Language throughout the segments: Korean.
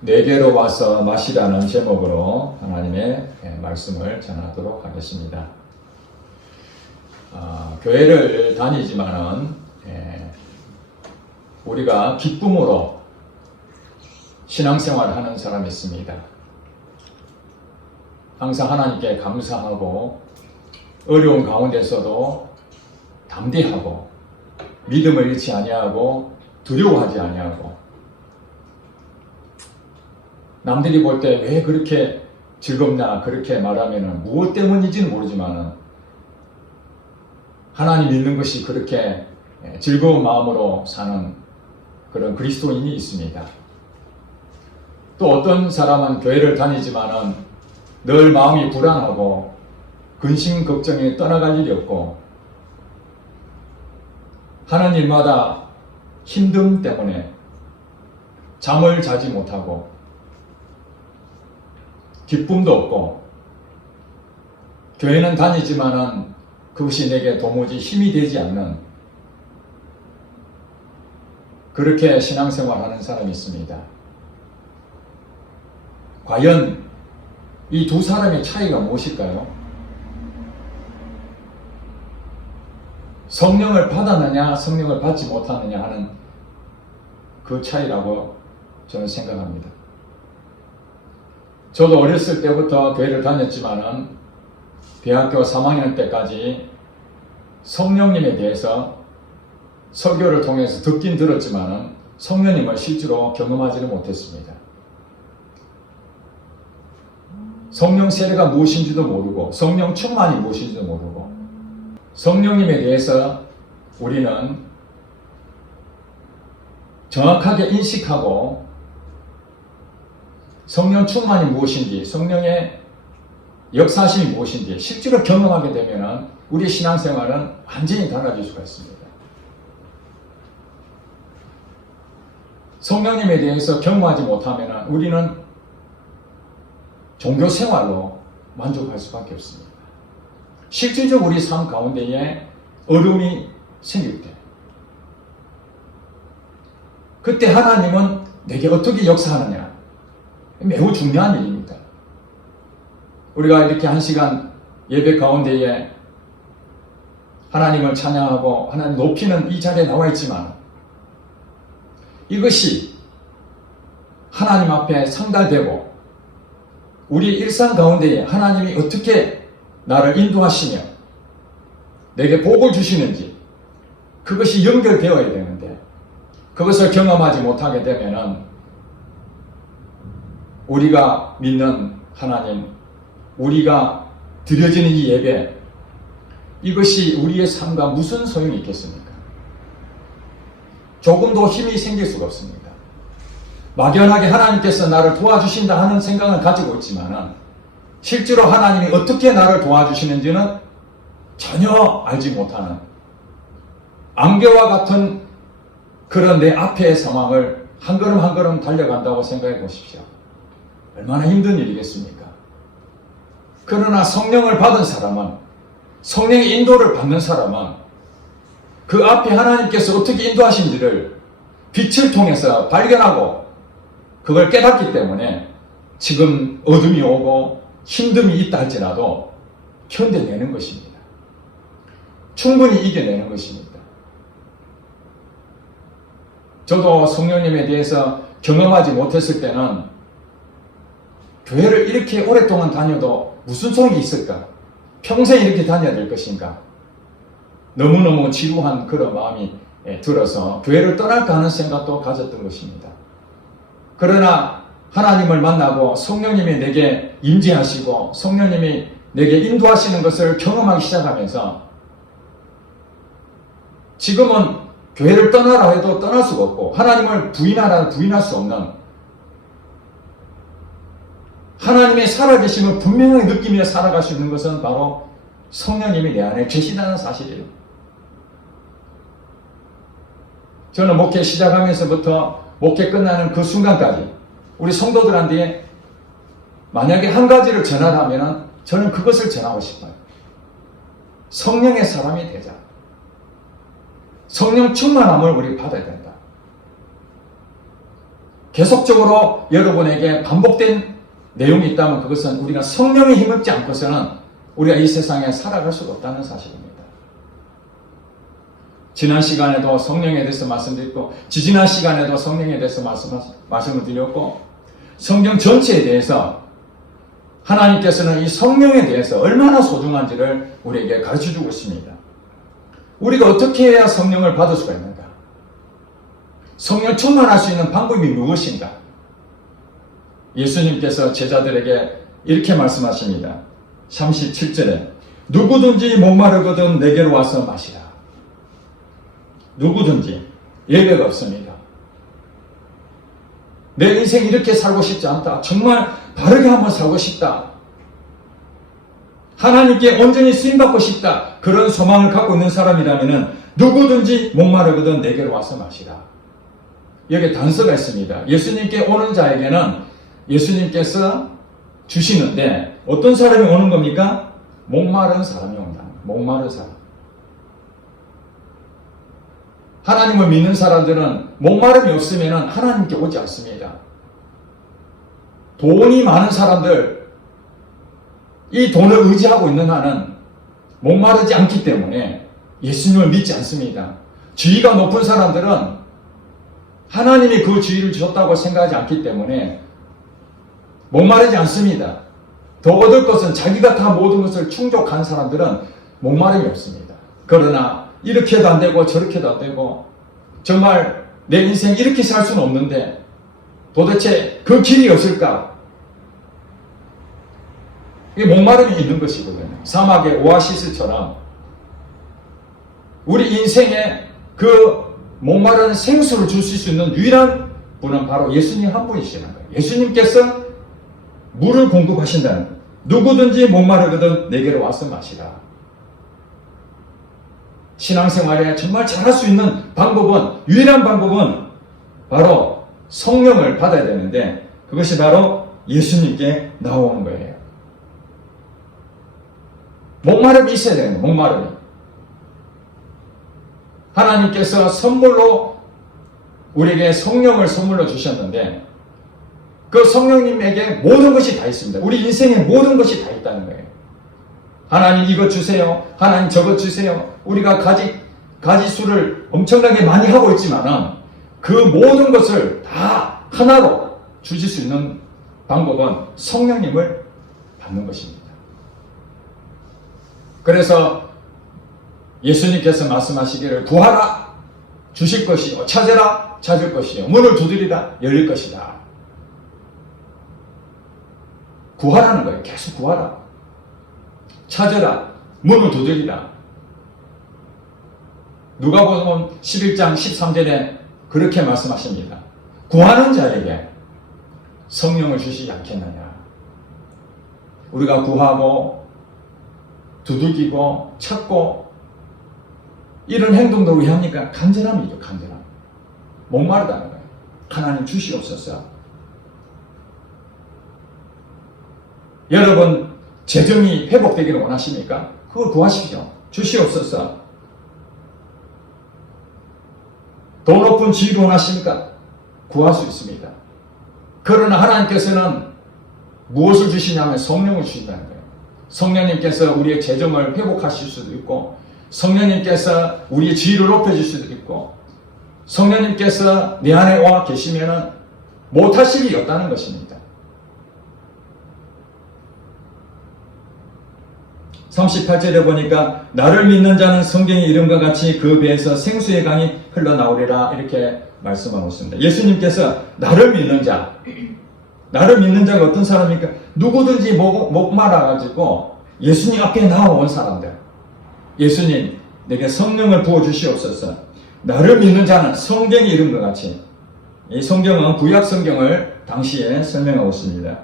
내게로 와서 마시라는 제목으로 하나님의 말씀을 전하도록 하겠습니다. 교회를 다니지만은 우리가 기쁨으로 신앙생활을 하는 사람이 있습니다. 항상 하나님께 감사하고 어려운 가운데서도 담대하고 믿음을 잃지 아니하고 두려워하지 아니하고 남들이 볼 때 왜 그렇게 즐겁냐 그렇게 말하면 무엇 때문인지는 모르지만 하나님 믿는 것이 그렇게 즐거운 마음으로 사는 그런 그리스도인이 있습니다. 또 어떤 사람은 교회를 다니지만 늘 마음이 불안하고 근심 걱정이 떠나갈 일이 없고 하는 일마다 힘듦 때문에 잠을 자지 못하고 기쁨도 없고 교회는 다니지만은 그것이 내게 도무지 힘이 되지 않는 그렇게 신앙생활하는 사람이 있습니다. 과연 이 두 사람의 차이가 무엇일까요? 성령을 받았느냐 성령을 받지 못하느냐 하는 그 차이라고 저는 생각합니다. 저도 어렸을 때부터 교회를 다녔지만은 대학교 3학년 때까지 성령님에 대해서 설교를 통해서 듣긴 들었지만은 성령님을 실제로 경험하지는 못했습니다. 성령 세례가 무엇인지도 모르고 성령 충만이 무엇인지도 모르고 성령님에 대해서 우리는 정확하게 인식하고 성령 충만이 무엇인지 성령의 역사심이 무엇인지 실제로 경험하게 되면 우리의 신앙생활은 완전히 달라질 수가 있습니다. 성령님에 대해서 경험하지 못하면 우리는 종교생활로 만족할 수밖에 없습니다. 실질적으로 우리 삶 가운데에 어려움이 생길 때 그때 하나님은 내게 어떻게 역사하느냐 매우 중요한 일입니다. 우리가 이렇게 한 시간 예배 가운데에 하나님을 찬양하고 하나님 높이는 이 자리에 나와 있지만 이것이 하나님 앞에 상달되고 우리 일상 가운데에 하나님이 어떻게 나를 인도하시며 내게 복을 주시는지 그것이 연결되어야 되는데 그것을 경험하지 못하게 되면 우리가 믿는 하나님, 우리가 드려지는 이 예배 이것이 우리의 삶과 무슨 소용이 있겠습니까? 조금도 힘이 생길 수가 없습니다. 막연하게 하나님께서 나를 도와주신다 하는 생각을 가지고 있지만 실제로 하나님이 어떻게 나를 도와주시는지는 전혀 알지 못하는 안개와 같은 그런 내 앞의 상황을 한 걸음 한 걸음 달려간다고 생각해 보십시오. 얼마나 힘든 일이겠습니까? 그러나 성령을 받은 사람은 성령의 인도를 받는 사람은 그 앞에 하나님께서 어떻게 인도하신지를 빛을 통해서 발견하고 그걸 깨닫기 때문에 지금 어둠이 오고 힘듦이 있다 할지라도 견뎌내는 것입니다. 충분히 이겨내는 것입니다. 저도 성령님에 대해서 경험하지 못했을 때는 교회를 이렇게 오랫동안 다녀도 무슨 소용이 있을까? 평생 이렇게 다녀야 될 것인가? 너무너무 지루한 그런 마음이 들어서 교회를 떠날까 하는 생각도 가졌던 것입니다. 그러나 하나님을 만나고 성령님이 내게 임재하시고 성령님이 내게 인도하시는 것을 경험하기 시작하면서 지금은 교회를 떠나라 해도 떠날 수가 없고 하나님을 부인하라 부인할 수 없는 하나님의 살아계심을 분명하게 느끼며 살아갈 수 있는 것은 바로 성령님이 내 안에 계시다는 사실이에요. 저는 목회 시작하면서부터 목회 끝나는 그 순간까지 우리 성도들한테 만약에 한 가지를 전하라면 저는 그것을 전하고 싶어요. 성령의 사람이 되자. 성령 충만함을 우리 받아야 된다. 계속적으로 여러분에게 반복된 내용이 있다면 그것은 우리가 성령에 힘입지 않고서는 우리가 이 세상에 살아갈 수가 없다는 사실입니다. 지난 시간에도 성령에 대해서 말씀드렸고, 지지난 시간에도 성령에 대해서 말씀을 드렸고, 성경 전체에 대해서 하나님께서는 이 성령에 대해서 얼마나 소중한지를 우리에게 가르쳐주고 있습니다. 우리가 어떻게 해야 성령을 받을 수가 있는가? 성령 충만할 수 있는 방법이 무엇인가? 예수님께서 제자들에게 이렇게 말씀하십니다. 37절에 누구든지 목마르거든 내게로 와서 마시라. 누구든지 예외가 없습니다. 내 인생 이렇게 살고 싶지 않다. 정말 바르게 한번 살고 싶다. 하나님께 온전히 쓰임받고 싶다. 그런 소망을 갖고 있는 사람이라면 누구든지 목마르거든 내게로 와서 마시라. 여기에 단서가 있습니다. 예수님께 오는 자에게는 예수님께서 주시는데 어떤 사람이 오는 겁니까? 목마른 사람이 온다. 목마른 사람. 하나님을 믿는 사람들은 목마름이 없으면 하나님께 오지 않습니다. 돈이 많은 사람들, 이 돈을 의지하고 있는 한은 목마르지 않기 때문에 예수님을 믿지 않습니다. 지위가 높은 사람들은 하나님이 그 지위를 주셨다고 생각하지 않기 때문에 목마르지 않습니다. 더 얻을 것은 자기가 다 모든 것을 충족한 사람들은 목마름이 없습니다. 그러나 이렇게도 안 되고 저렇게도 안 되고 정말 내 인생 이렇게 살 수는 없는데 도대체 그 길이 없을까? 이게 목마름이 있는 것이거든요. 사막의 오아시스처럼 우리 인생에 그 목마른 생수를 주실 수 있는 유일한 분은 바로 예수님 한 분이시는 거예요. 예수님께서 물을 공급하신다는 거예요. 누구든지 목마르거든 내게로 와서 마시라. 신앙생활에 정말 잘할 수 있는 방법은, 유일한 방법은 바로 성령을 받아야 되는데 그것이 바로 예수님께 나오는 거예요. 목마름이 있어야 되는 거예요. 목마름이. 하나님께서 선물로 우리에게 성령을 선물로 주셨는데 그 성령님에게 모든 것이 다 있습니다. 우리 인생에 모든 것이 다 있다는 거예요. 하나님 이것 주세요. 하나님 저것 주세요. 우리가 가지수를 엄청나게 많이 하고 있지만은 그 모든 것을 다 하나로 주실 수 있는 방법은 성령님을 받는 것입니다. 그래서 예수님께서 말씀하시기를 구하라 주실 것이요 찾으라 찾을 것이요 문을 두드리라 열릴 것이다. 구하라는 거예요. 계속 구하라. 찾으라. 문을 두드리라. 누가복음 11장 13절에 그렇게 말씀하십니다. 구하는 자에게 성령을 주시지 않겠느냐. 우리가 구하고 두들기고 찾고 이런 행동도 왜 합니까? 간절함이죠. 간절함. 목마르다는 거예요. 하나님 주시옵소서. 여러분 재정이 회복되기를 원하십니까? 그걸 구하십시오. 주시옵소서. 더 높은 지위를 원하십니까? 구할 수 있습니다. 그러나 하나님께서는 무엇을 주시냐면 성령을 주신다는 거예요. 성령님께서 우리의 재정을 회복하실 수도 있고 성령님께서 우리의 지위를 높여줄 수도 있고 성령님께서 내 안에 와 계시면 못하실 일이 없다는 것입니다. 38절에 보니까 나를 믿는 자는 성경의 이름과 같이 그 배에서 생수의 강이 흘러나오리라 이렇게 말씀하고 있습니다. 예수님께서 나를 믿는 자, 나를 믿는 자가 어떤 사람입니까? 누구든지 목마라가지고 예수님 앞에 나와온 사람들. 예수님 내게 성령을 부어주시옵소서. 나를 믿는 자는 성경의 이름과 같이. 이 성경은 구약 성경을 당시에 설명하고 있습니다.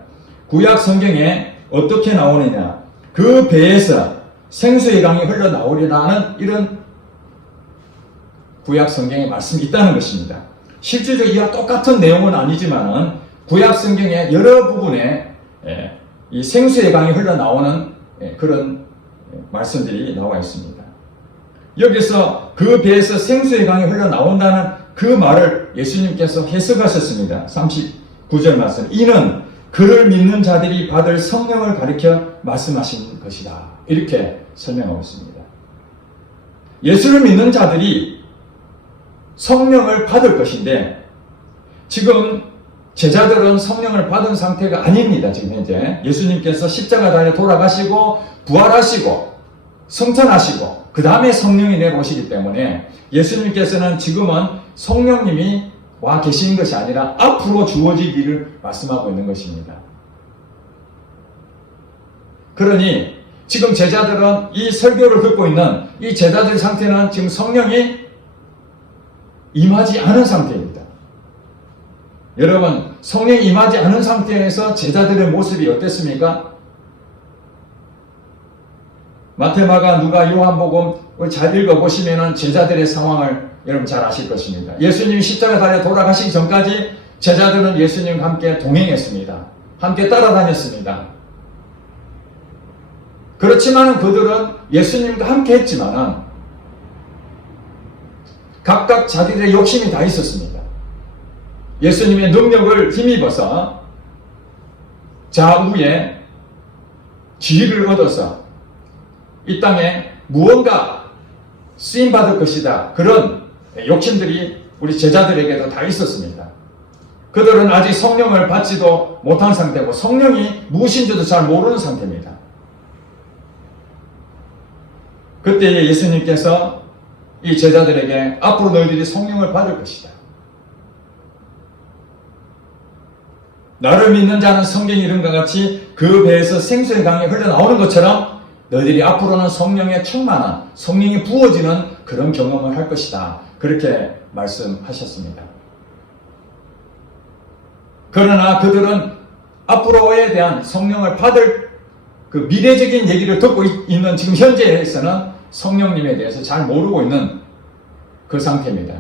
구약 성경에 어떻게 나오느냐? 그 배에서 생수의 강이 흘러나오리라는 이런 구약 성경의 말씀이 있다는 것입니다. 실질적으로 이와 똑같은 내용은 아니지만 구약 성경의 여러 부분에 이 생수의 강이 흘러나오는 그런 말씀들이 나와 있습니다. 여기서 그 배에서 생수의 강이 흘러나온다는 그 그 말을 예수님께서 해석하셨습니다. 39절 말씀. 이는 그를 믿는 자들이 받을 성령을 가리켜 말씀하신 것이다. 이렇게 설명하고 있습니다. 예수를 믿는 자들이 성령을 받을 것인데 지금 제자들은 성령을 받은 상태가 아닙니다. 지금 현재 예수님께서 십자가 달려 돌아가시고 부활하시고 성천하시고 그 다음에 성령이 내려오시기 때문에 예수님께서는 지금은 성령님이 와 계시는 것이 아니라 앞으로 주어질 일을 말씀하고 있는 것입니다. 그러니 지금 제자들은 이 설교를 듣고 있는 이 제자들 상태는 지금 성령이 임하지 않은 상태입니다. 여러분, 성령이 임하지 않은 상태에서 제자들의 모습이 어땠습니까? 마태마가 누가 요한복음 잘 읽어보시면 제자들의 상황을 여러분 잘 아실 것입니다. 예수님이 십자가 달려 돌아가시기 전까지 제자들은 예수님과 함께 동행했습니다. 함께 따라다녔습니다. 그렇지만 그들은 예수님과 함께 했지만 각각 자기들의 욕심이 다 있었습니다. 예수님의 능력을 힘입어서 좌우에 지위를 얻어서 이 땅에 무언가 쓰임받을 것이다. 그런 욕심들이 우리 제자들에게도 다 있었습니다. 그들은 아직 성령을 받지도 못한 상태고 성령이 무엇인지도 잘 모르는 상태입니다. 그때 예수님께서 이 제자들에게 앞으로 너희들이 성령을 받을 것이다. 나를 믿는 자는 성경이 이름과 같이 그 배에서 생수의 강이 흘러나오는 것처럼 너희들이 앞으로는 성령에 충만한 성령이 부어지는 그런 경험을 할 것이다. 그렇게 말씀하셨습니다. 그러나 그들은 앞으로에 대한 성령을 받을 그 미래적인 얘기를 듣고 있는 지금 현재에서는 성령님에 대해서 잘 모르고 있는 그 상태입니다.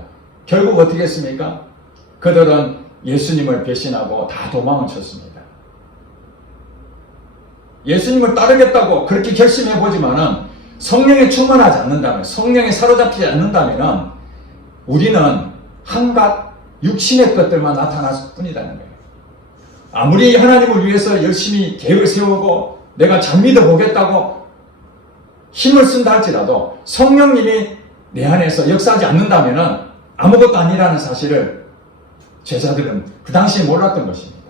결국 어떻게 했습니까? 그들은 예수님을 배신하고 다 도망을 쳤습니다. 예수님을 따르겠다고 그렇게 결심해보지만은 성령에 충만하지 않는다면, 성령에 사로잡히지 않는다면 우리는 한갓 육신의 것들만 나타났을 뿐이라는 거예요. 아무리 하나님을 위해서 열심히 계획을 세우고 내가 잘 믿어보겠다고 힘을 쓴다 할지라도 성령님이 내 안에서 역사하지 않는다면 아무것도 아니라는 사실을 제자들은 그 당시에 몰랐던 것입니다.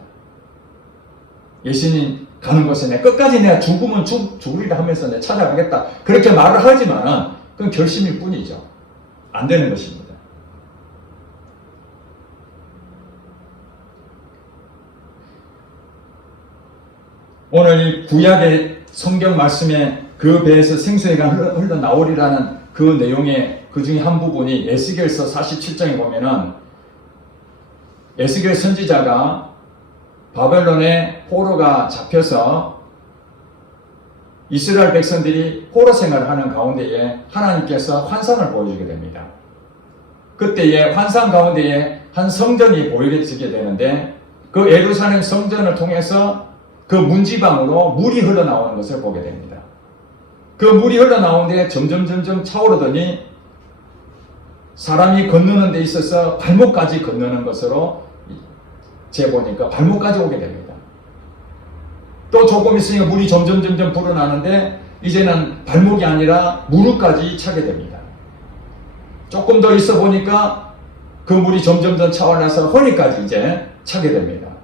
예수님 가는 곳에 내 끝까지 내가 죽으면 죽으리라 하면서 내가 찾아가겠다. 그렇게 말을 하지만은 그건 결심일 뿐이죠. 안 되는 것입니다. 오늘 이 구약의 성경 말씀에 그 배에서 생수가 흘러나오리라는 그 내용의 그 중에 한 부분이 에스겔서 47장에 보면은 에스겔 선지자가 바벨론에 포로가 잡혀서 이스라엘 백성들이 포로 생활을 하는 가운데에 하나님께서 환상을 보여주게 됩니다. 그때에 환상 가운데에 한 성전이 보여지게 되는데 그 예루살렘 성전을 통해서 그 문지방으로 물이 흘러나오는 것을 보게 됩니다. 그 물이 흘러나오는데 점점 차오르더니 사람이 건너는 데 있어서 발목까지 건너는 것으로 재보니까 발목까지 오게 됩니다. 또 조금 있으니까 물이 점점 불어나는데 이제는 발목이 아니라 무릎까지 차게 됩니다. 조금 더 있어 보니까 그 물이 점점 차올라서 허리까지 이제 차게 됩니다.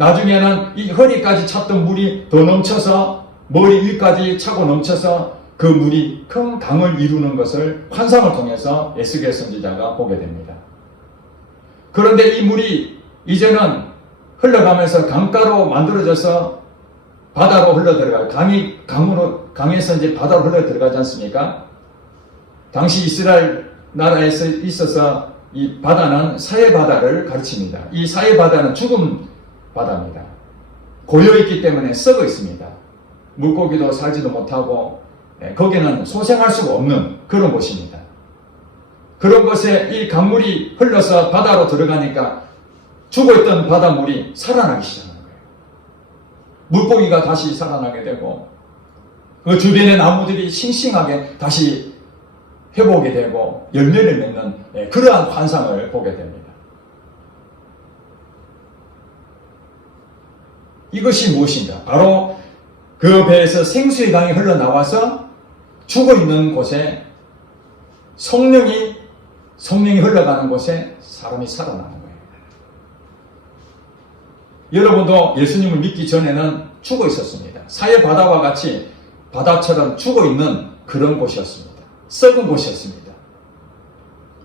나중에는 이 허리까지 찼던 물이 더 넘쳐서 머리 위까지 차고 넘쳐서 그 물이 큰 강을 이루는 것을 환상을 통해서 에스겔 선지자가 보게 됩니다. 그런데 이 물이 이제는 흘러가면서 강가로 만들어져서 바다로 흘러들어가요. 강에서 이제 바다로 흘러들어가지 않습니까? 당시 이스라엘 나라에서 있어서 이 바다는 사해 바다를 가르칩니다. 이 사해 바다는 죽음 바다입니다. 고여있기 때문에 썩어 있습니다. 물고기도 살지도 못하고 거기는 소생할 수가 없는 그런 곳입니다. 그런 곳에 이 강물이 흘러서 바다로 들어가니까 죽어있던 바닷물이 살아나기 시작하는 거예요. 물고기가 다시 살아나게 되고 그 주변의 나무들이 싱싱하게 다시 회복이 되고 열매를 맺는 그러한 환상을 보게 됩니다. 이것이 무엇인가? 바로 그 배에서 생수의 강이 흘러나와서 죽어 있는 곳에 성령이 흘러가는 곳에 사람이 살아나는 거예요. 여러분도 예수님을 믿기 전에는 죽어 있었습니다. 사해 바다와 같이 바다처럼 죽어 있는 그런 곳이었습니다. 썩은 곳이었습니다.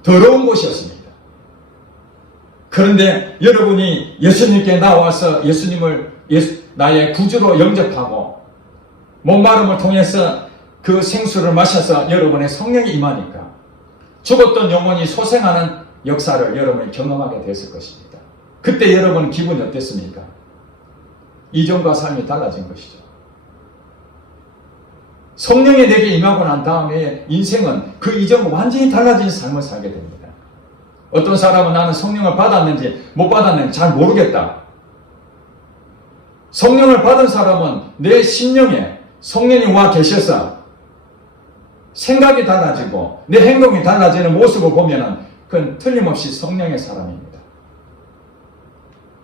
더러운 곳이었습니다. 그런데 여러분이 예수님께 나와서 예수님을 나의 구주로 영접하고 목마름을 통해서 그 생수를 마셔서 여러분의 성령이 임하니까 죽었던 영혼이 소생하는 역사를 여러분이 경험하게 됐을 것입니다. 그때 여러분 기분이 어땠습니까? 이전과 삶이 달라진 것이죠. 성령이 내게 임하고 난 다음에 인생은 그 이전과 완전히 달라진 삶을 살게 됩니다. 어떤 사람은 나는 성령을 받았는지 못 받았는지 잘 모르겠다. 성령을 받은 사람은 내 심령에 성령이 와 계셔서 생각이 달라지고 내 행동이 달라지는 모습을 보면은 그건 틀림없이 성령의 사람입니다.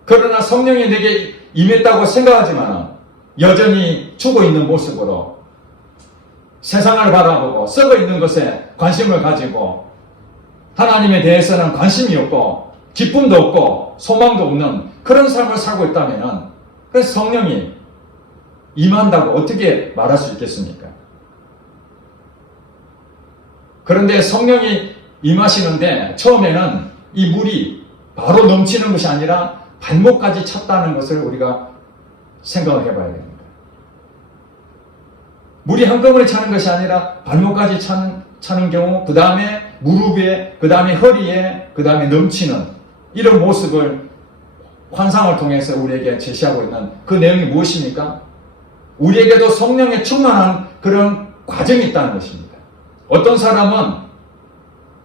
그러나 성령이 내게 임했다고 생각하지만 여전히 죽어 있는 모습으로 세상을 바라보고 썩어 있는 것에 관심을 가지고 하나님에 대해서는 관심이 없고 기쁨도 없고 소망도 없는 그런 삶을 살고 있다면 그래서 성령이 임한다고 어떻게 말할 수 있겠습니까? 그런데 성령이 임하시는데 처음에는 이 물이 바로 넘치는 것이 아니라 발목까지 찼다는 것을 우리가 생각을 해봐야 됩니다. 물이 한꺼번에 차는 것이 아니라 발목까지 차는 경우, 그 다음에 무릎에, 그 다음에 허리에, 그 다음에 넘치는 이런 모습을 환상을 통해서 우리에게 제시하고 있는 그 내용이 무엇입니까? 우리에게도 성령에 충만한 그런 과정이 있다는 것입니다. 어떤 사람은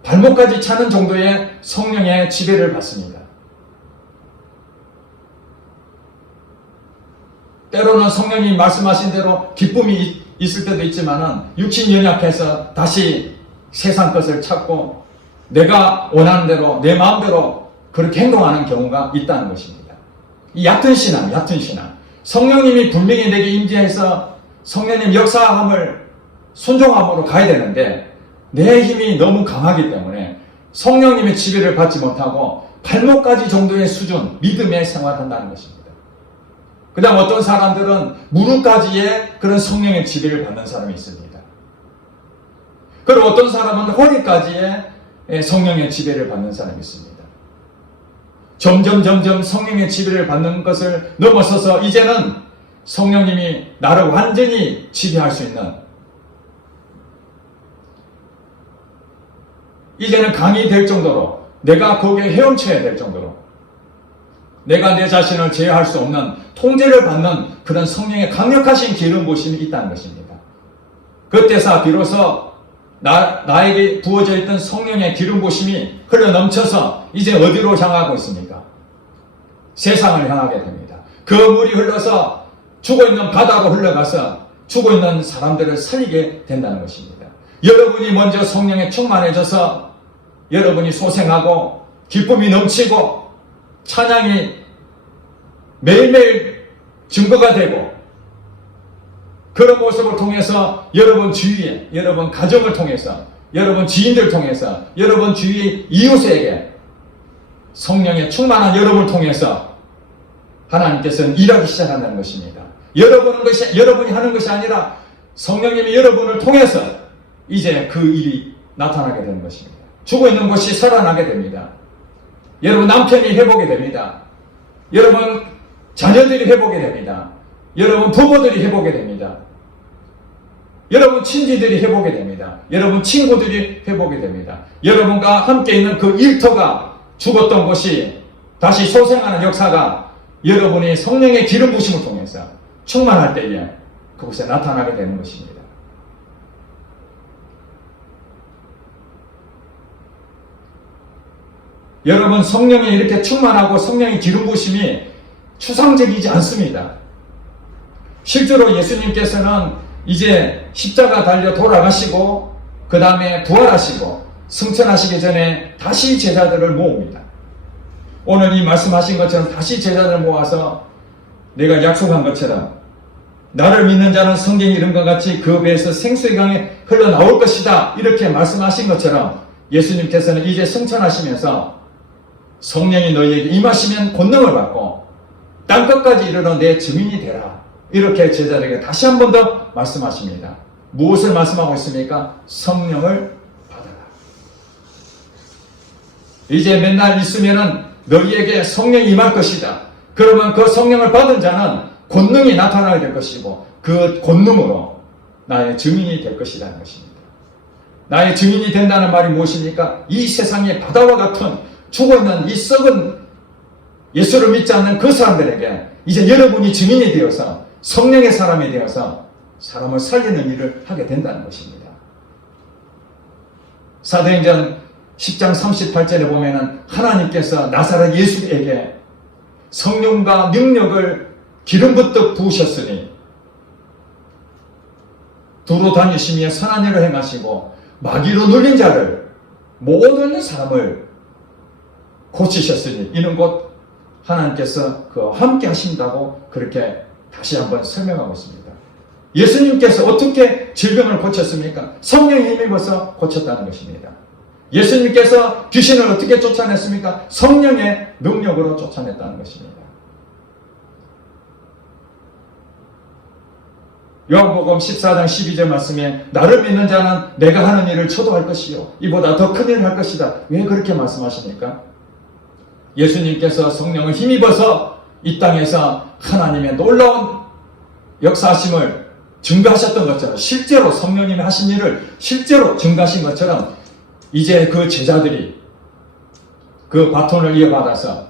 발목까지 차는 정도의 성령의 지배를 받습니다. 때로는 성령이 말씀하신 대로 기쁨이 있을 때도 있지만은 육신이 연약해서 다시 세상 것을 찾고 내가 원하는 대로 내 마음대로 그렇게 행동하는 경우가 있다는 것입니다. 이 얕은 신앙. 성령님이 분명히 내게 임재해서 성령님 역사함을 순종함으로 가야 되는데 내 힘이 너무 강하기 때문에 성령님의 지배를 받지 못하고 발목까지 정도의 수준, 믿음의 생활을 한다는 것입니다. 그 다음 어떤 사람들은 무릎까지의 그런 성령의 지배를 받는 사람이 있습니다. 그리고 어떤 사람은 허리까지의 성령의 지배를 받는 사람이 있습니다. 점점 성령의 지배를 받는 것을 넘어서서 이제는 성령님이 나를 완전히 지배할 수 있는, 이제는 강이 될 정도로, 내가 거기에 헤엄쳐야 될 정도로, 내가 내 자신을 제어할 수 없는 통제를 받는 그런 성령의 강력하신 기름 부으심이 있다는 것입니다. 그때서 비로소 나에게 부어져 있던 성령의 기름 부으심이 흘러넘쳐서 이제 어디로 향하고 있습니까? 세상을 향하게 됩니다. 그 물이 흘러서 죽어있는 바다로 흘러가서 죽어있는 사람들을 살리게 된다는 것입니다. 여러분이 먼저 성령에 충만해져서 여러분이 소생하고 기쁨이 넘치고 찬양이 매일매일 증거가 되고 그런 모습을 통해서 여러분 주위에, 여러분 가정을 통해서, 여러분 지인들 통해서, 여러분 주위 이웃에게 성령의 충만한 여러분을 통해서 하나님께서는 일하기 시작한다는 것입니다. 여러분이 하는 것이 아니라 성령님이 여러분을 통해서 이제 그 일이 나타나게 되는 것입니다. 죽어있는 것이 살아나게 됩니다. 여러분 남편이 회복이 됩니다. 여러분 자녀들이 회복이 됩니다. 여러분 부모들이 회복이 됩니다. 여러분 친지들이 회복이 됩니다. 여러분 친구들이 회복이 됩니다. 여러분과 함께 있는 그 일터가 죽었던 것이 다시 소생하는 역사가 여러분이 성령의 기름 부심을 통해서 충만할 때에 그곳에 나타나게 되는 것입니다. 여러분 성령이 이렇게 충만하고 성령의 기름 부심이 추상적이지 않습니다. 실제로 예수님께서는 이제 십자가 달려 돌아가시고 그 다음에 부활하시고 승천하시기 전에 다시 제자들을 모읍니다. 오늘 이 말씀하신 것처럼 다시 제자들을 모아서 내가 약속한 것처럼 나를 믿는 자는 성경의 이름과 같이 그 배에서 생수의 강에 흘러나올 것이다, 이렇게 말씀하신 것처럼 예수님께서는 이제 승천하시면서 성령이 너희에게 임하시면 권능을 받고 땅끝까지 이르러 내 증인이 되라, 이렇게 제자들에게 다시 한 번 더 말씀하십니다. 무엇을 말씀하고 있습니까? 성령을 받아라. 이제 맨날 있으면은 너희에게 성령이 임할 것이다. 그러면 그 성령을 받은 자는 권능이 나타나게 될 것이고 그 권능으로 나의 증인이 될 것이라는 것입니다. 나의 증인이 된다는 말이 무엇입니까? 이 세상의 바다와 같은 죽어있는 이 썩은 예수를 믿지 않는 그 사람들에게 이제 여러분이 증인이 되어서 성령의 사람이 되어서 사람을 살리는 일을 하게 된다는 것입니다. 사도행전 10장 38절에 보면은 하나님께서 나사렛 예수에게 성령과 능력을 기름부터 부으셨으니 두루 다니시며 선한 일을 행하시고 마귀로 눌린 자를 모든 사람을 고치셨으니 이는 곧 하나님께서 그와 함께 하신다고 그렇게 다시 한번 설명하고 있습니다. 예수님께서 어떻게 질병을 고쳤습니까? 성령의 힘입어서 고쳤다는 것입니다. 예수님께서 귀신을 어떻게 쫓아냈습니까? 성령의 능력으로 쫓아냈다는 것입니다. 요한복음 14장 12절 말씀에 나를 믿는 자는 내가 하는 일을 저도 할 것이요 이보다 더 큰 일을 할 것이다. 왜 그렇게 말씀하십니까? 예수님께서 성령을 힘입어서 이 땅에서 하나님의 놀라운 역사하심을 증거하셨던 것처럼 실제로 성령님이 하신 일을 실제로 증거하신 것처럼 이제 그 제자들이 그 바톤을 이어받아서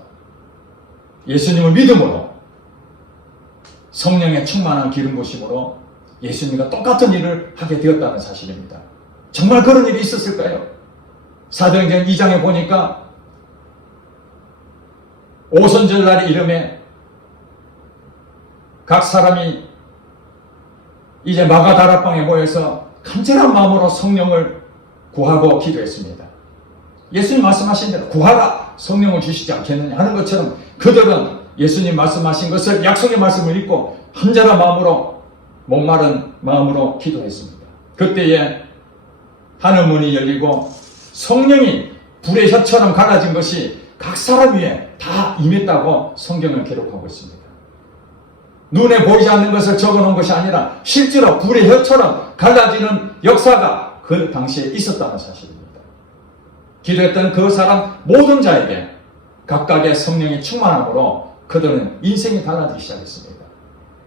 예수님을 믿음으로 성령의 충만한 기름 부심으로 예수님과 똑같은 일을 하게 되었다는 사실입니다. 정말 그런 일이 있었을까요? 사도행전 2장에 보니까 오순절날의 이름에 각 사람이 이제 마가다락방에 모여서 간절한 마음으로 성령을 구하고 기도했습니다. 예수님 말씀하신 대로 구하라 성령을 주시지 않겠느냐 하는 것처럼 그들은 예수님 말씀하신 것을 약속의 말씀을 믿고 간절한 마음으로 목마른 마음으로 기도했습니다. 그때에 하늘문이 열리고 성령이 불의 혀처럼 갈라진 것이 각 사람 위에 다 임했다고 성경을 기록하고 있습니다. 눈에 보이지 않는 것을 적어놓은 것이 아니라 실제로 불의 혀처럼 갈라지는 역사가 그 당시에 있었다는 사실입니다. 기도했던 그 사람 모든 자에게 각각의 성령의 충만함으로 그들은 인생이 달라지기 시작했습니다.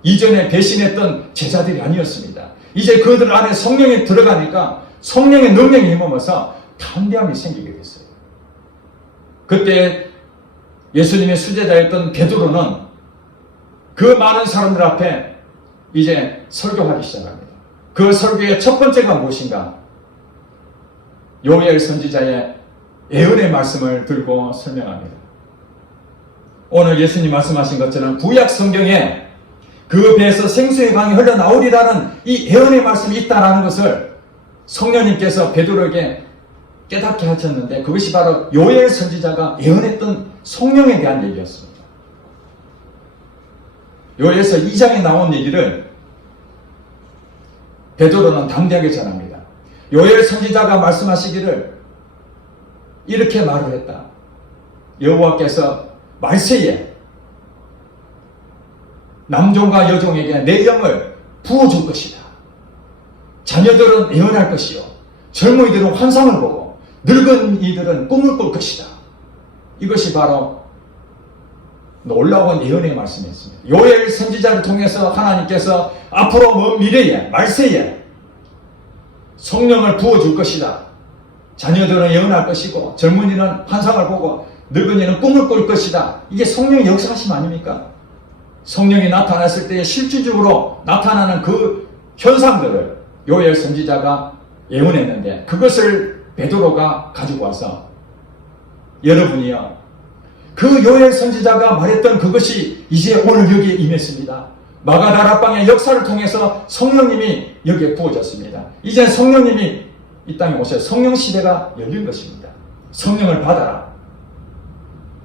이전에 배신했던 제자들이 아니었습니다. 이제 그들 안에 성령이 들어가니까 성령의 능력이 힘입어서 담대함이 생기게 됐어요. 그때 예수님의 수제자였던 베드로는 그 많은 사람들 앞에 이제 설교하기 시작합니다. 그 설교의 첫 번째가 무엇인가? 요엘 선지자의 예언의 말씀을 들고 설명합니다. 오늘 예수님 말씀하신 것처럼 구약 성경에 그 배에서 생수의 강이 흘러나오리라는 이 예언의 말씀이 있다는 것을 성령님께서 베드로에게 깨닫게 하셨는데 그것이 바로 요엘 선지자가 예언했던 성령에 대한 얘기였습니다. 요엘서 2장에 나온 얘기를 베드로는 담대하게 전합니다. 요엘 선지자가 말씀하시기를 이렇게 말을 했다. 여호와께서 말세에 남종과 여종에게 내 영을 부어줄 것이다. 자녀들은 예언할 것이요 젊은이들은 환상을 보고 늙은 이들은 꿈을 꿀 것이다. 이것이 바로 놀라운 예언의 말씀이었습니다. 요엘 선지자를 통해서 하나님께서 앞으로 먼 미래에 말세에 성령을 부어줄 것이다. 자녀들은 예언할 것이고 젊은이는 환상을 보고 늙은이는 꿈을 꿀 것이다. 이게 성령의 역사하심 아닙니까? 성령이 나타났을 때 실질적으로 나타나는 그 현상들을 요엘 선지자가 예언했는데 그것을 베드로가 가지고 와서 여러분이요 그 요엘 선지자가 말했던 그것이 이제 오늘 여기에 임했습니다. 마가다락방의 역사를 통해서 성령님이 여기에 부어졌습니다. 이제 성령님이 이 땅에 오셔 성령 시대가 열린 것입니다. 성령을 받아라.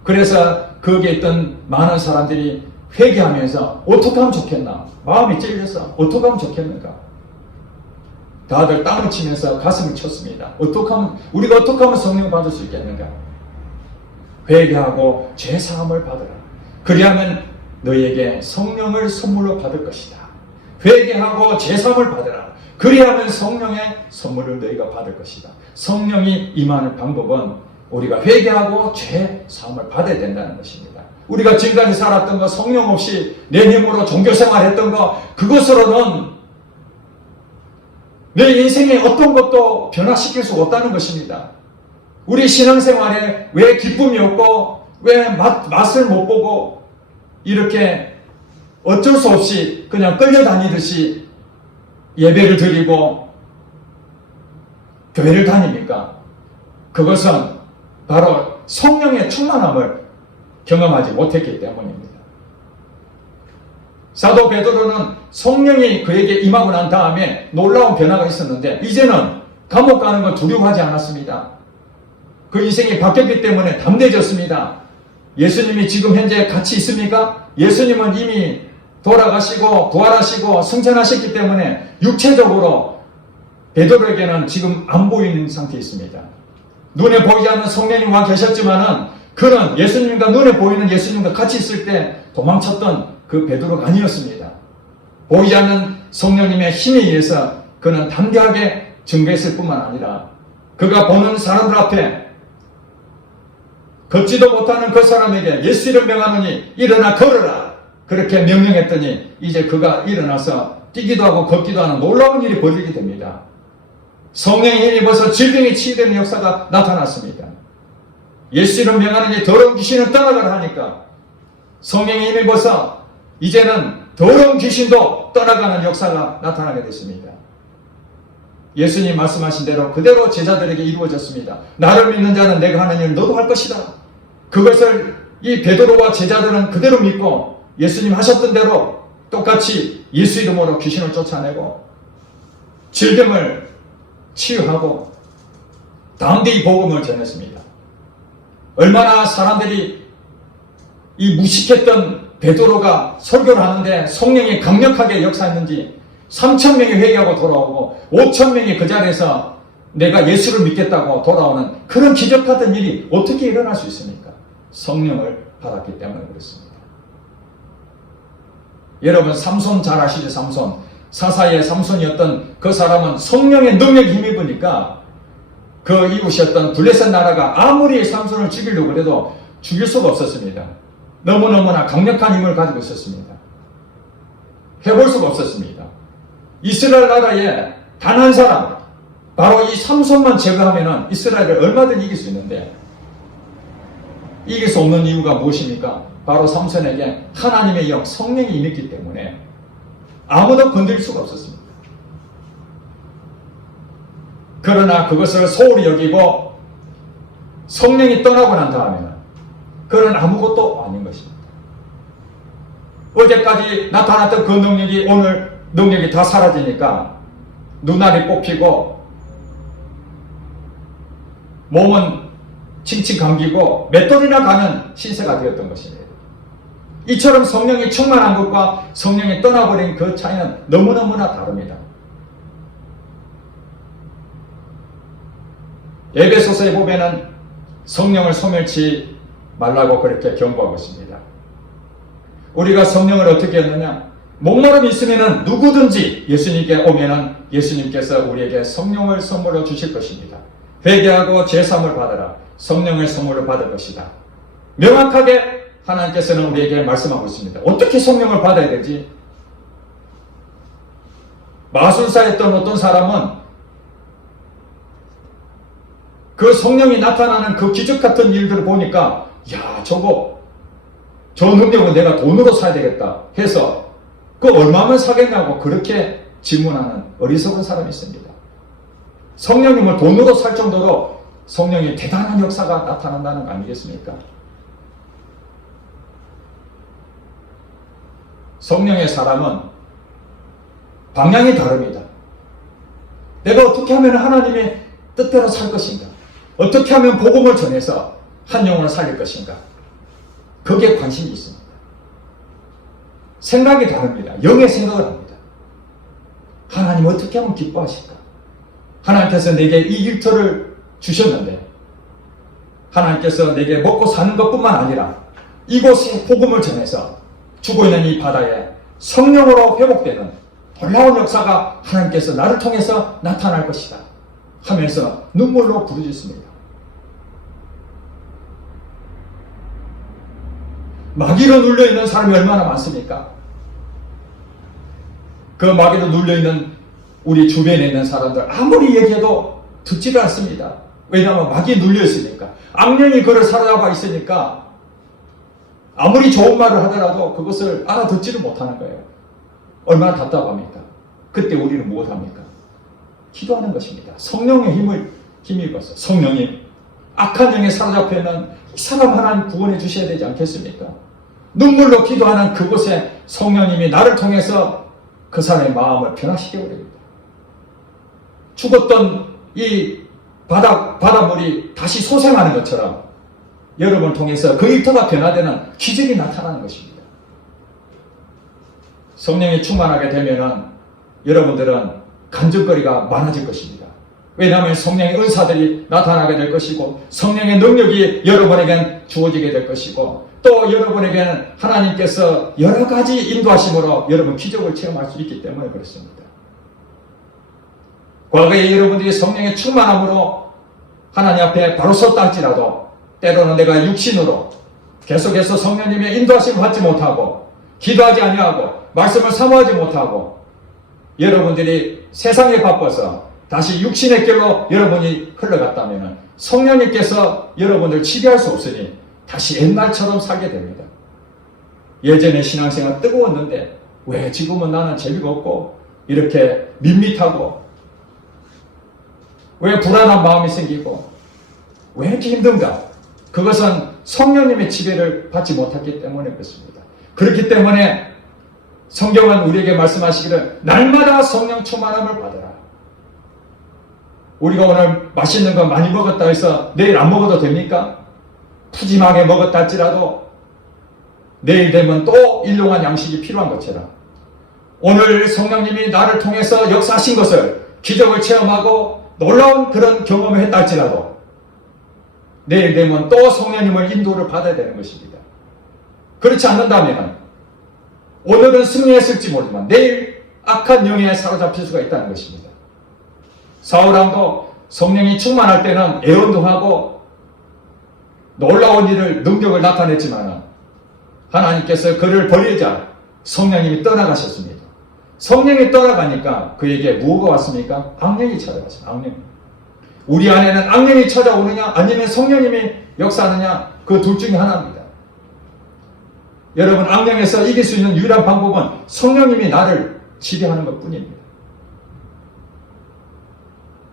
그래서 거기에 있던 많은 사람들이 회개하면서 어떻게 하면 좋겠나? 마음이 찔려서 어떻게 하면 좋겠는가? 다들 땅을 치면서 가슴을 쳤습니다. 우리가 어떻게 하면 성령을 받을 수 있겠는가? 회개하고 죄사함을 받으라. 그리하면 너희에게 성령을 선물로 받을 것이다. 회개하고 죄사함을 받으라. 그리하면 성령의 선물을 너희가 받을 것이다. 성령이 임하는 방법은 우리가 회개하고 죄사함을 받아야 된다는 것입니다. 우리가 지금까지 살았던 거, 성령 없이 내 힘으로 종교생활했던 거, 그것으로는 내 인생의 어떤 것도 변화시킬 수 없다는 것입니다. 우리 신앙생활에 왜 기쁨이 없고 왜 맛을 못 보고 이렇게 어쩔 수 없이 그냥 끌려다니듯이 예배를 드리고 교회를 다닙니까? 그것은 바로 성령의 충만함을 경험하지 못했기 때문입니다. 사도 베드로는 성령이 그에게 임하고 난 다음에 놀라운 변화가 있었는데 이제는 감옥 가는 건 두려워하지 않았습니다. 그 인생이 바뀌었기 때문에 담대해졌습니다. 예수님이 지금 현재 같이 있습니까? 예수님은 이미 돌아가시고 부활하시고 승천하셨기 때문에 육체적으로 베드로에게는 지금 안 보이는 상태에 있습니다. 눈에 보이지 않는 성령님과 계셨지만은 그는 예수님과 눈에 보이는 예수님과 같이 있을 때 도망쳤던 그 베드로가 아니었습니다. 보이지 않는 성령님의 힘에 의해서 그는 담대하게 증거했을 뿐만 아니라 그가 보는 사람들 앞에 걷지도 못하는 그 사람에게 예수 이름 명하노니 일어나 걸어라. 그렇게 명령했더니 이제 그가 일어나서 뛰기도 하고 걷기도 하는 놀라운 일이 벌어지게 됩니다. 성령의 힘이 벌써 질병이 치유되는 역사가 나타났습니다. 예수 이름 명하노니 더러운 귀신은 떠나가라 하니까 성령의 힘이 벌써 이제는 더러운 귀신도 떠나가는 역사가 나타나게 됐습니다. 예수님 말씀하신 대로 그대로 제자들에게 이루어졌습니다. 나를 믿는 자는 내가 하는 일을 너도 할 것이다. 그것을 이 베드로와 제자들은 그대로 믿고 예수님 하셨던 대로 똑같이 예수 이름으로 귀신을 쫓아내고 질병을 치유하고 담대히 복음을 전했습니다. 얼마나 사람들이 이 무식했던 베드로가 설교를 하는데 성령이 강력하게 역사했는지 3,000명이 회개하고 돌아오고 5,000명이 그 자리에서 내가 예수를 믿겠다고 돌아오는 그런 기적 같은 일이 어떻게 일어날 수 있습니까? 성령을 받았기 때문에 그렇습니다. 여러분 삼손 잘 아시죠? 삼손. 사사의 삼손이었던 그 사람은 성령의 능력에 힘입으니까 그 이웃이었던 블레셋 나라가 아무리 삼손을 죽이려고 해도 죽일 수가 없었습니다. 너무너무나 강력한 힘을 가지고 있었습니다. 해볼 수가 없었습니다. 이스라엘 나라에 단 한 사람, 바로 이 삼손만 제거하면 이스라엘을 얼마든지 이길 수 있는데 이길 수 없는 이유가 무엇입니까? 바로 삼손에게 하나님의 영, 성령이 임했기 때문에 아무도 건드릴 수가 없었습니다. 그러나 그것을 소홀히 여기고 성령이 떠나고 난 다음에는 그는 아무것도 아닌 것입니다. 어제까지 나타났던 그 능력이 오늘 능력이 다 사라지니까 눈알이 뽑히고 몸은 칭칭 감기고 맷돌이나 가는 신세가 되었던 것입니다. 이처럼 성령이 충만한 것과 성령이 떠나버린 그 차이는 너무너무나 다릅니다. 에베소서에 보면은 성령을 소멸치 말라고 그렇게 경고하고 있습니다. 우리가 성령을 어떻게 했느냐? 목마름이 있으면은 누구든지 예수님께 오면은 예수님께서 우리에게 성령을 선물로 주실 것입니다. 회개하고 죄사함을 받아라. 성령의 선물을 받을 것이다. 명확하게 하나님께서는 우리에게 말씀하고 있습니다. 어떻게 성령을 받아야 되지? 마술사였던 어떤 사람은 그 성령이 나타나는 그 기적 같은 일들을 보니까 야, 저 능력은 내가 돈으로 사야 되겠다 해서 그 얼마면 사겠냐고 그렇게 질문하는 어리석은 사람이 있습니다. 성령님을 돈으로 살 정도로 성령의 대단한 역사가 나타난다는 거 아니겠습니까? 성령의 사람은 방향이 다릅니다. 내가 어떻게 하면 하나님의 뜻대로 살 것인가? 어떻게 하면 복음을 전해서 한 영혼을 살릴 것인가? 거기에 관심이 있습니다. 생각이 다릅니다. 영의 생각을 합니다. 하나님 어떻게 하면 기뻐하실까? 하나님께서 내게 이 일터를 주셨는데 하나님께서 내게 먹고 사는 것뿐만 아니라 이곳에 복음을 전해서 죽어있는 이 바다에 성령으로 회복되는 놀라운 역사가 하나님께서 나를 통해서 나타날 것이다 하면서 눈물로 부르짖습니다. 마귀로 눌려있는 사람이 얼마나 많습니까? 그 마귀로 눌려있는 우리 주변에 있는 사람들 아무리 얘기해도 듣지를 않습니다. 왜냐하면 마귀에 눌려있으니까. 악령이 그를 사로잡아 있으니까 아무리 좋은 말을 하더라도 그것을 알아듣지를 못하는 거예요. 얼마나 답답합니까? 그때 우리는 무엇합니까? 기도하는 것입니다. 성령의 힘을 힘입어서 성령이 악한 영에 사로잡혀 있는 이 사람 하나님 구원해 주셔야 되지 않겠습니까? 눈물로 기도하는 그곳에 성령님이 나를 통해서 그 사람의 마음을 변화시켜 버립니다. 죽었던 이 바닷물이 다시 소생하는 것처럼 여러분을 통해서 그 일터가 변화되는 기적이 나타나는 것입니다. 성령이 충만하게 되면 여러분들은 간증거리가 많아질 것입니다. 왜냐하면 성령의 은사들이 나타나게 될 것이고 성령의 능력이 여러분에겐 주어지게 될 것이고 또 여러분에게는 하나님께서 여러 가지 인도하심으로 여러분 기적을 체험할 수 있기 때문에 그렇습니다. 과거에 여러분들이 성령의 충만함으로 하나님 앞에 바로 섰다 할지라도 때로는 내가 육신으로 계속해서 성령님의 인도하심을 받지 못하고 기도하지 아니하고 말씀을 사모하지 못하고 여러분들이 세상에 바빠서 다시 육신의 길로 여러분이 흘러갔다면 성령님께서 여러분들 지배할 수 없으니 다시 옛날처럼 살게 됩니다. 예전에 신앙생활 뜨거웠는데 왜 지금은 나는 재미가 없고 이렇게 밋밋하고 왜 불안한 마음이 생기고 왜 이렇게 힘든가? 그것은 성령님의 지배를 받지 못했기 때문에 그렇습니다. 그렇기 때문에 성경은 우리에게 말씀하시기를 날마다 성령 충만함을 받으라. 우리가 오늘 맛있는 거 많이 먹었다 해서 내일 안 먹어도 됩니까? 푸짐하게 먹었다 할지라도 내일 되면 또 일용한 양식이 필요한 것처럼 오늘 성령님이 나를 통해서 역사하신 것을 기적을 체험하고 놀라운 그런 경험을 했다 할지라도 내일 되면 또 성령님을 인도를 받아야 되는 것입니다. 그렇지 않는다면 오늘은 승리했을지 모르지만 내일 악한 영에 사로잡힐 수가 있다는 것입니다. 사울왕도 성령이 충만할 때는 애언도하고 놀라운 일을 능력을 나타냈지만 하나님께서 그를 버리자 성령님이 떠나가셨습니다. 성령이 떠나가니까 그에게 뭐가 왔습니까? 악령이 찾아왔습니다. 악령. 우리 안에는 악령이 찾아오느냐 아니면 성령님이 역사하느냐 그 둘 중에 하나입니다. 여러분 악령에서 이길 수 있는 유일한 방법은 성령님이 나를 지배하는 것뿐입니다.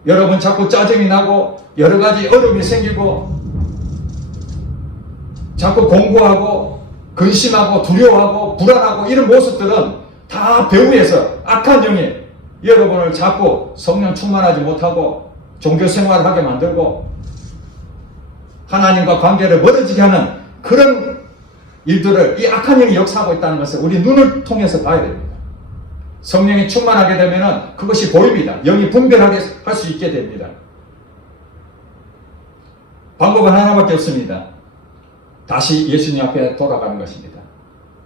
여러분 자꾸 짜증이 나고 여러 가지 어려움이 생기고 자꾸 공부하고 근심하고 두려워하고 불안하고 이런 모습들은 다 배후에서 악한 영이 여러분을 자꾸 성령 충만하지 못하고 종교생활을 하게 만들고 하나님과 관계를 멀어지게 하는 그런 일들을 이 악한 영이 역사하고 있다는 것을 우리 눈을 통해서 봐야 됩니다. 성령이 충만하게 되면 그것이 보입니다. 영이 분별하게 할 수 있게 됩니다. 방법은 하나밖에 없습니다. 다시 예수님 앞에 돌아가는 것입니다.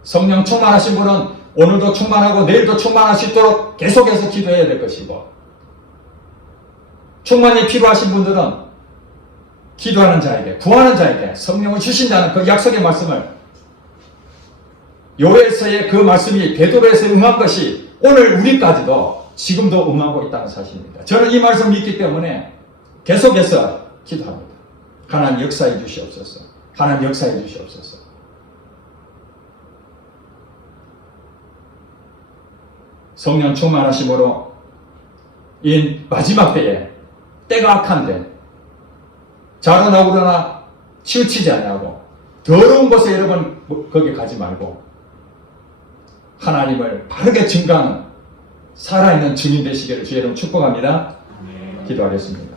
성령 충만하신 분은 오늘도 충만하고 내일도 충만할 수 있도록 계속해서 기도해야 될 것이고 충만이 필요하신 분들은 기도하는 자에게 구하는 자에게 성령을 주신다는 그 약속의 말씀을 요엘서의 그 말씀이 베드로에서 응한 것이 오늘 우리까지도 지금도 응하고 있다는 사실입니다. 저는 이 말씀을 믿기 때문에 계속해서 기도합니다. 하나님 역사해 주시옵소서. 하나님 역사해 주시옵소서. 성령 충만하심으로 이 마지막 때가 악한데 자라나오거나 치우치지 아니하고 더러운 곳에 여러분 거기 가지 말고 하나님을 바르게 증거하는 살아있는 증인 되시기를 주의 이름 축복합니다. 기도하겠습니다.